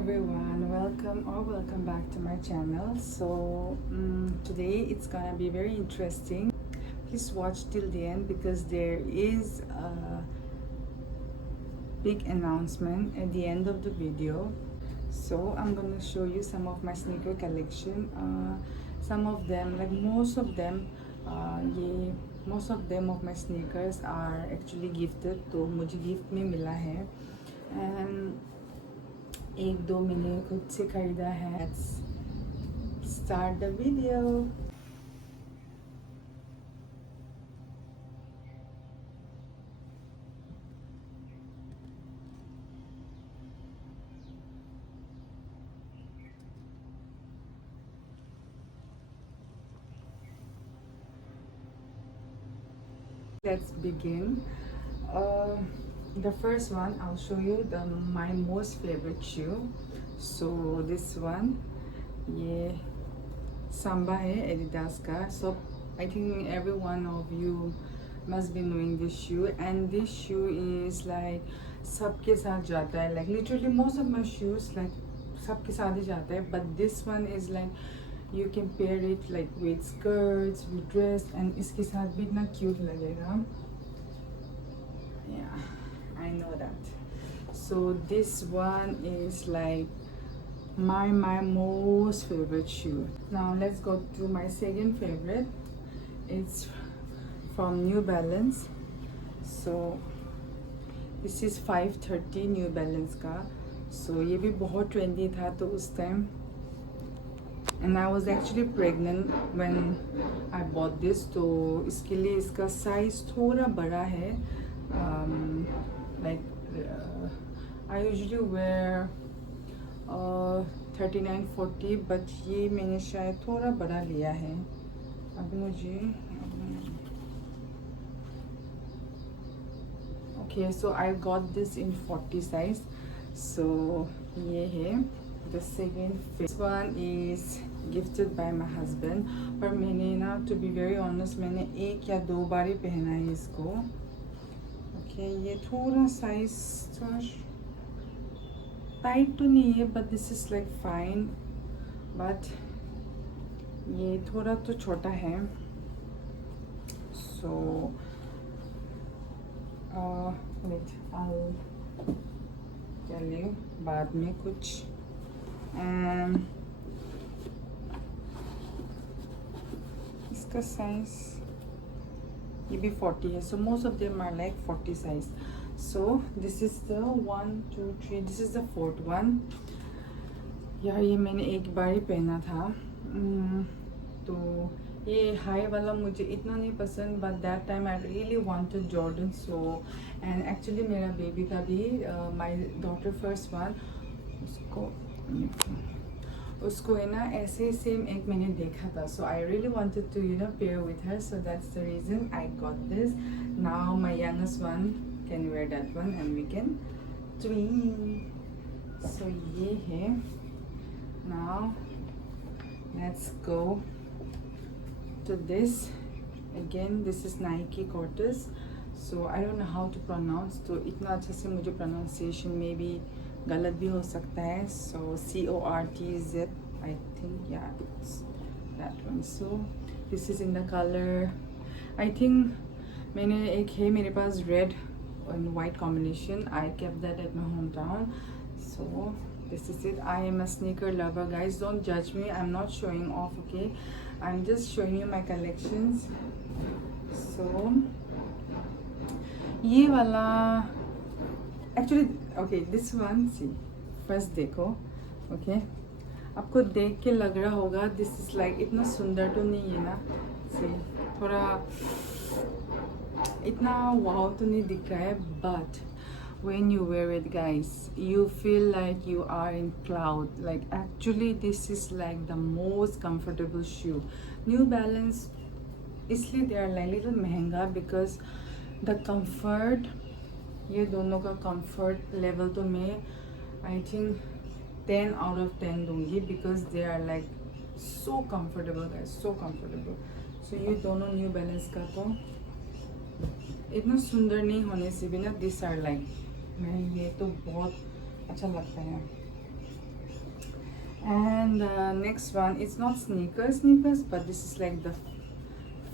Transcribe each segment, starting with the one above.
everyone, welcome back to my channel. So today it's gonna be very interesting. Please watch till the end because there is a big announcement at the end of the video. So I'm gonna show you some of my sneaker collection. Some of them, like most of them of my sneakers are actually gifted, तो मुझे gift में मिला है and एक दो मैंने खुद से खरीदा है. Let's start the video. Let's begin. The first one I'll show you my most favorite shoe. So this one, ये Samba है Adidas का. So I think every one of you must be knowing this shoe, and this shoe is like सबके साथ जाता है. Like literally most of my shoes like सबके साथ ही जाता है, but this one is like you can pair it like with skirts, with dress, and इसके साथ भी इतना cute लगेगा. Yeah, I know that. So this one is like my most favorite shoe. Now let's go to my second favorite. It's from New Balance. So this is 530 New Balance का. So ये भी बहुत trendy था तो उस time, and I was actually pregnant when I bought this. तो इसके लिए इसका size थोड़ा बड़ा है. I usually wear 39-40, but ये मैंने शायद थोड़ा बड़ा लिया है. अभी मुझे okay, so I got this in 40 size. So ये है the second. This one is gifted by my husband, पर मैंने ना, to be very honest, मैंने एक या दो बार ही पहना है इसको. Okay, ये थोड़ा size थोड़ा टाइट तो नहीं है, but this is like fine, but ये थोड़ा तो छोटा है. So wait, I'll tell you बाद में कुछ. इसका साइज ये भी 40 है. So most of them are like 40 size. So this is the 1 2 3, this is the fourth one. यार ये मैंने एक बार ही पहना था. तो ये हाई वाला मुझे इतना नहीं पसंद, but that time I really wanted Jordan. So and actually मेरा बेबी का भी my daughter first one, उसको है ना ऐसे सेम एक मैंने देखा था. So I really wanted to pair with her. So that's the reason I got this. Now my youngest one can wear that one and we can twin. So ये है. Now let's go to this. Again this is Nike Cortez. So I don't know how to pronounce, तो इतना अच्छा से मुझे pronunciation में भी गलत भी हो सकता है. So CORTZ, I think, yeah, it's that one. So this is in the color, I think मैंने एक है मेरे पास red and white combination. I kept that at my hometown. So this is it. I am a sneaker lover, guys. Don't judge me. I'm not showing off, okay? I'm just showing you my collections. So ये वाला actually okay, this one, see, first देखो, okay, आपको देख के लग रहा होगा this is like इतना सुंदर तो नहीं है ना. see, थोड़ा इतना wow तो नहीं दिख रहा है, but when you wear it, guys, you feel like you are in cloud. Like actually this is like the most comfortable shoe. New Balance इसलिए they are like little महंगा because the comfort, ये दोनों का comfort level तो मैं I think 10 out of 10 दूंगी because they are like so comfortable, guys, so comfortable. So ये दोनों New Balance का तो इतना सुंदर नहीं होने से भी ना, these are like, मैं ये तो बहुत अच्छा लगता है. And next one, it's not sneakers, but this is like the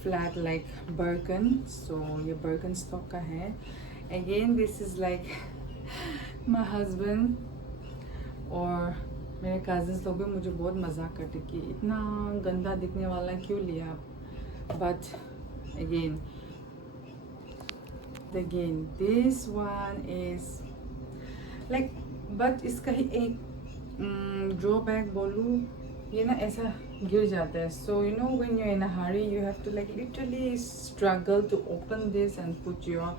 flat like Birken. So ये Birkenstock का है. Again, this is like my husband और मेरे cousins लोग भी मुझे बहुत मजाक करते कि इतना गंदा दिखने वाला क्यों लिया आप. But again this one is like, but इसका ही एक ड्रॉबैक बोलूँ, ये ना ऐसा गिर जाता है. So you know when you're in a hurry you have to like literally struggle to open this and put your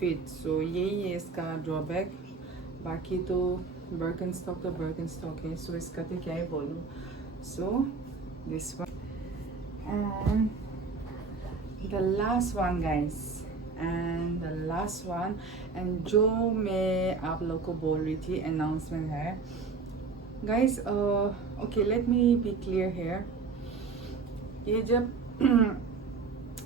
feet. So यही है इसका ड्रॉबैक. बाकी तो Birkenstock तो Birkenstock है. So इसका तो क्या ही बोलूँ. So this one and the last one guys, and the last one, and जो मैं आप लोग को बोल रही थी announcement है guys. Okay, let me be clear here. ये जब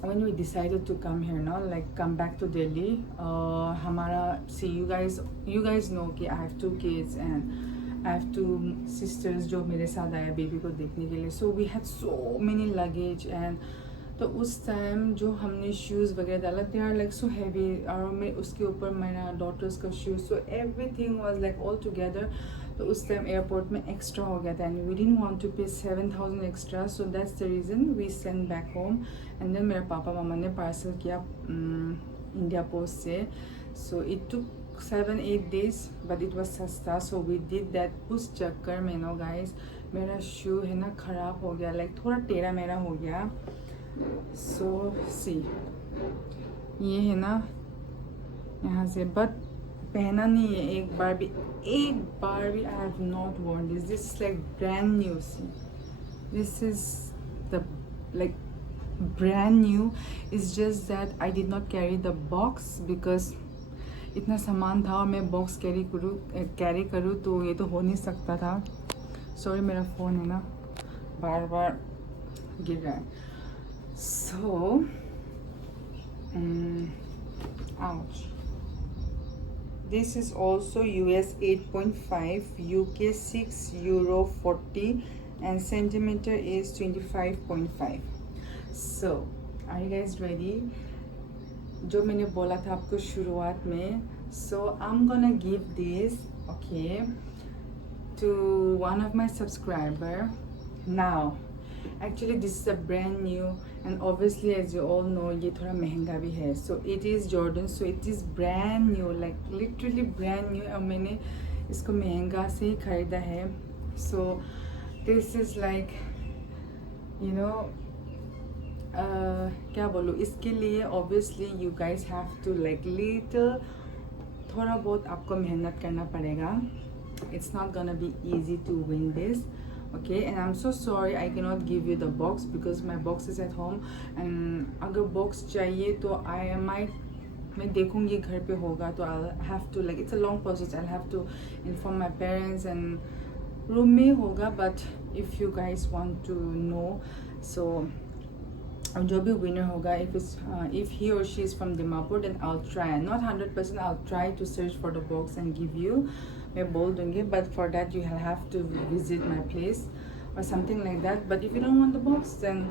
when we decided to come here now, like come back to Delhi, हमारा see you guys know कि I have 2 kids and I have 2 sisters जो मेरे साथ आया baby को देखने के लिए. So we had so many luggage and तो उस टाइम जो हमने शूज़ वगैरह डाला they are like so heavy और मैं उसके ऊपर मेरा डॉटर्स का shoes. So everything was like all together. तो उस टाइम एयरपोर्ट में एक्स्ट्रा हो गया था and we didn't want to pay 7,000 extra. So that's the reason we send back home. And then मेरे पापा मामा ने पार्सल किया इंडिया पोस्ट से. So it took 7-8 days but it was सस्ता. So we did that. उस चक्कर में नो गाइस मेरा शू है ना ख़राब हो गया, लाइक थोड़ा टेढ़ा मेरा हो गया. सो सी ये है ना यहाँ से, बट पहना नहीं है एक बार भी. I have not worn this. This is like brand new. See this is the like brand new. It's just that I did not carry the box because इतना सामान था और मैं बॉक्स कैरी करूँ तो ये तो हो नहीं सकता था. सॉरी मेरा फ़ोन है ना बार बार गिर रहा है. So, ouch. This is also US 8.5, UK 6, Euro 40, and centimeter is 25.5. So, are you guys ready? जो मैंने बोला था आपको शुरुआत में. So, I'm gonna give this, okay, to one of my subscriber now. Actually this is a brand new and obviously as you all know ये थोड़ा महंगा भी है. So it is Jordan, so it is brand new, like literally brand new. और मैंने इसको महंगा से ही ख़रीदा है. So this is like you know क्या बोलूँ इसके लिए. obviously you guys have to like little थोड़ा बहुत आपको मेहनत करना पड़ेगा. It's not gonna be easy to win this. Okay, and I'm so sorry I cannot give you the box because my box is at home. And अगर box चाहिए तो मैं देखूँगी घर पे होगा तो I'll have to like it's a long process. I'll have to inform my parents and room में होगा. But if you guys want to know, so जो भी winner होगा, if he or she is from Dimapur, then I'll try. Not 100%, I'll try to search for the box and give you. मैं बोल दूँगी, but for that you have to visit my place or something like that. But if you don't want the box, then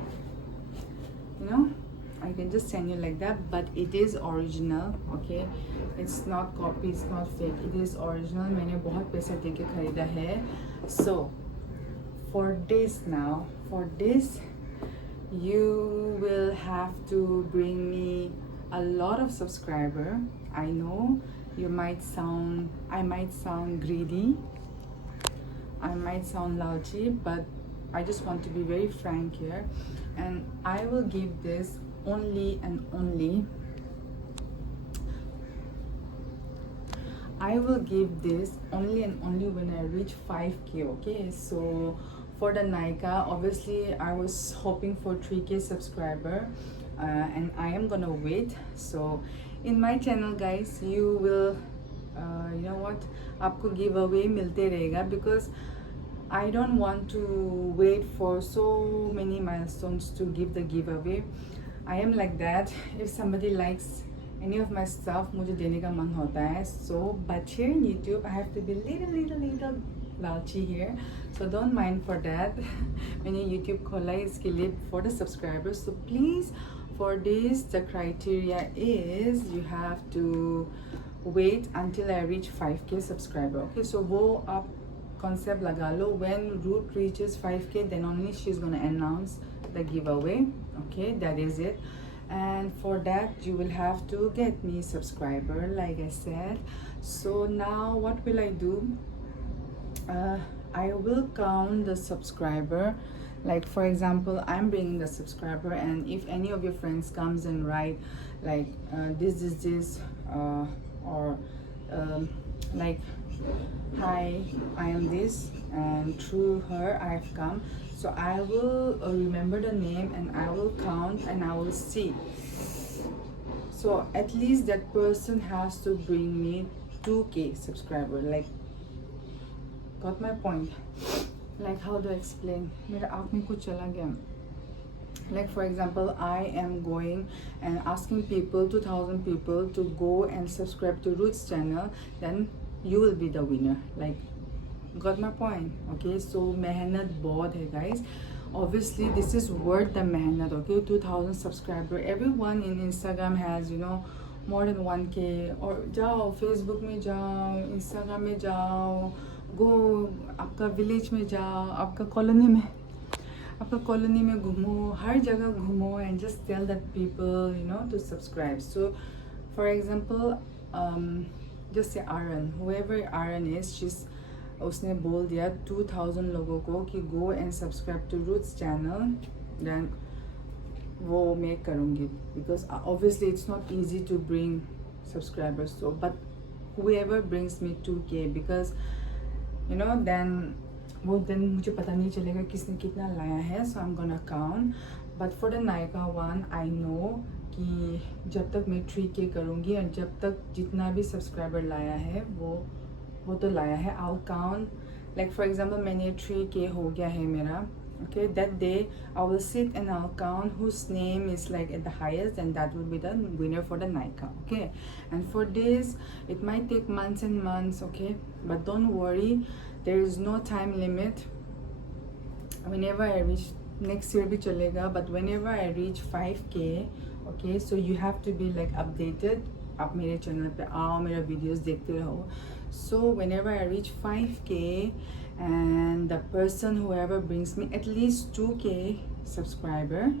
you know I can just send you like that. But it is original, okay? It's not copy, it's not fake. It is original. मैंने बहुत पैसे दे के खरीदा है. So for this you will have to bring me a lot of subscriber. I know I might sound greedy, I might sound louchy, but I just want to be very frank here. And I will give this only and only when I reach 5k. Okay, so for the Nika, obviously I was hoping for 3k subscriber, and I am gonna wait. So in my channel guys, you will you know what, आपको give away मिलते रहेगा because I don't want to wait for so many milestones to give the giveaway. I am like that. If somebody likes any of my stuff, मुझे देने का मन होता है. So but here in YouTube I have to be little लालची here, so don't mind for that. मैंने YouTube खोला है इसके लिए for the subscribers, so please for this the criteria is you have to wait until I reach 5k subscriber. Okay, so वो आप concept लगा लो, when Root reaches 5k then only she's gonna announce the giveaway. Okay, that is it. And for that you will have to get me subscriber like I said. So now what will I do? I will count the subscriber. Like for example, I'm bringing the subscriber, and if any of your friends comes and write like this or like hi, I am this and through her I have come, so I will remember the name and I will count and I will see. So at least that person has to bring me 2k subscriber. Like, got my point? Like, how do I explain? मेरा आँख में कुछ चला गया. Like for example, I am going and asking people, 2000 people to go and subscribe to Roots channel, then you will be the winner. Like, got my point? Okay, so मेहनत बहुत है guys. Obviously this is worth the mehnat. Okay, 2000 subscriber, everyone in Instagram has, you know, more than 1k. और जाओ Facebook में जाओ, Instagram में जाओ, go आपका village में जाओ, आपका colony में घूमो, हर जगह घूमो, and just tell that people, you know, to subscribe. So for example, just say Aaron, whoever Aaron is, उसने बोल दिया 2000 लोगों को कि go and subscribe to Roots channel, then वो मैं करूँगी, because obviously it's not easy to bring subscribers. So but whoever brings me 2k, because you know then वो दिन मुझे पता नहीं चलेगा किसने कितना लाया है. So I'm gonna count. But for the Nykaa one, I know कि जब तक मैं 3k करूँगी और जब तक जितना भी सब्सक्राइबर लाया है वो तो लाया है. I'll count. Like for example, मैंने 3k हो गया है मेरा. Okay, that day I will sit and I'll count whose name is like at the highest, and that will be the winner for the Nykaa. Okay, and for this it might take months and months. Okay, but don't worry, there is no time limit. Whenever I reach, next year भी चलेगा, but whenever I reach 5k, okay, so you have to be like updated. आप मेरे channel पे आओ, मेरा videos देखते रहो. So whenever I reach 5k and the person whoever brings me at least 2k subscriber,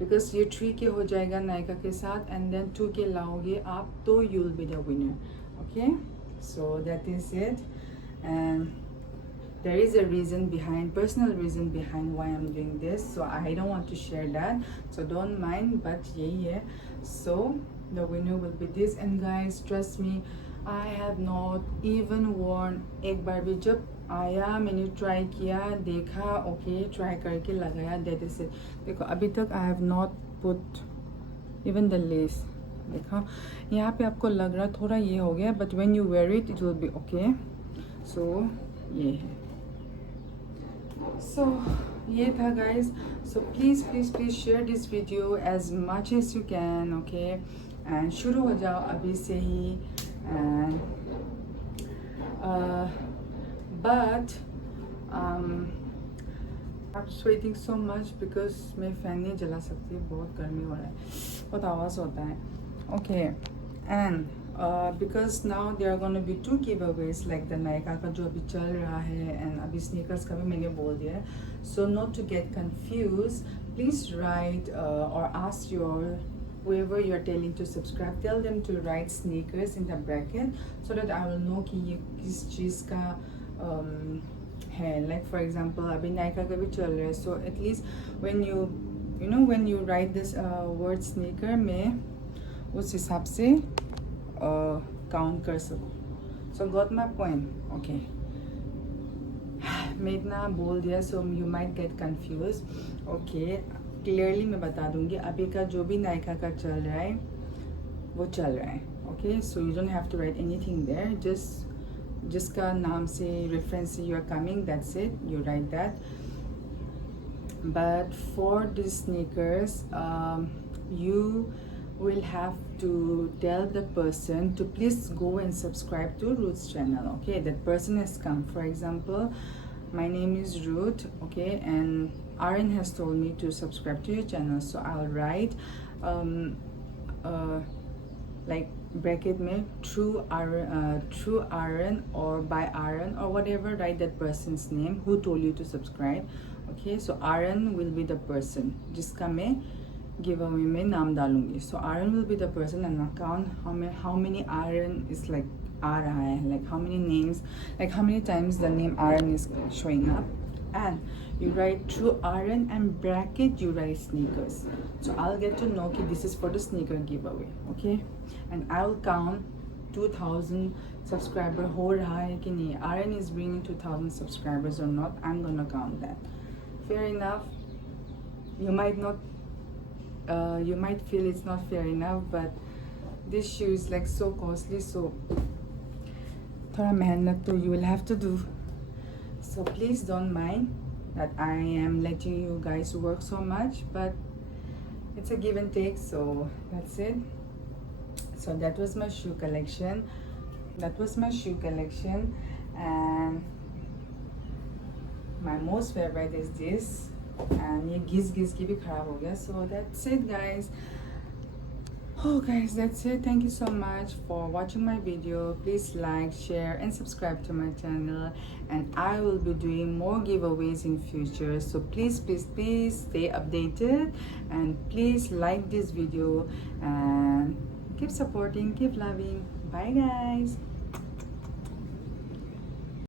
because ये 3k हो जाएगा नायका के साथ and then 2k लाओगे आप, तो you'll be the winner. Okay, so that is it. And there is a reason behind, personal reason behind why I'm doing this, so I don't want to share that, so don't mind, but yeah. So the winner will be this. And guys, trust me, I have not even worn. एक बार भी जब आया मैंने try किया, देखा, okay, try करके लगाया, that is it. देखो अभी तक I have not put even the lace. देखा यहाँ पे आपको लग रहा थोड़ा ये हो गया, but when you wear it, it will be okay. So ये है. So ये था guys. So please share this video as much as you can. Okay, and शुरू हो जाओ अभी से ही. And but I'm sweating so much because मैं फैन नहीं जला सकती, बहुत गर्मी हो रहा है, बहुत आवाज़ होता है. Okay, and because now there are going to be 2 giveaways, like the Nykaa का जो अभी चल रहा है, and अभी sneakers का भी मैंने बोल दिया है. So not to get confused, please write or ask your whoever you're telling to subscribe, tell them to write sneakers in the bracket so that I will know कि ये किस चीज़ का है. Like for example अभी Nykaa का भी चल रहा है, so at least when you write this word sneaker, मैं उस हिसाब से काउंट कर सकूँ. So got my point? Okay. मैं इतना बोल दिया, so you might get confused. Okay, clearly मैं बता दूँगी, अभी का जो भी Nykaa का चल रहा है वो चल रहा है. Okay, so you don't have to write anything there. Just जिसका नाम से reference से you are coming, that's it. You write that. But for these sneakers, you will have to tell the person to please go and subscribe to Ruth's channel. Okay, that person has come. For example, my name is Ruth, okay, and Aaron has told me to subscribe to your channel, so I'll write like bracket में through Aaron or by Aaron or whatever, write that person's name who told you to subscribe. Okay, so Aaron will be the person जिसका मैं giveaway में नाम डालूंगी. So Aaron will be the person, and account how many Aaron is like आ रहा है, like how many names, like how many times the name Aaron is showing up, and you write through Aaron and bracket you write sneakers. So I'll get to know that this is for the sneaker giveaway. Okay, and I'll count 2000 subscriber हो रहा है कि नहीं, Aaron is bringing 2000 subscribers or not. I'm gonna count that. Fair enough. You might not you might feel it's not fair enough, but this shoe is like so costly, so थोड़ा मेहनत तो you will have to do. So please don't mind that I am letting you guys work so much, but it's a give and take, so that's it. So that was my shoe collection. And my most favorite is this, and ये घिस की भी खराब हो गया. So that's it, guys. Oh guys, that's it. Thank you so much for watching my video. Please like, share and subscribe to my channel, and I will be doing more giveaways in future, so please stay updated, and please like this video and keep supporting, keep loving. Bye guys.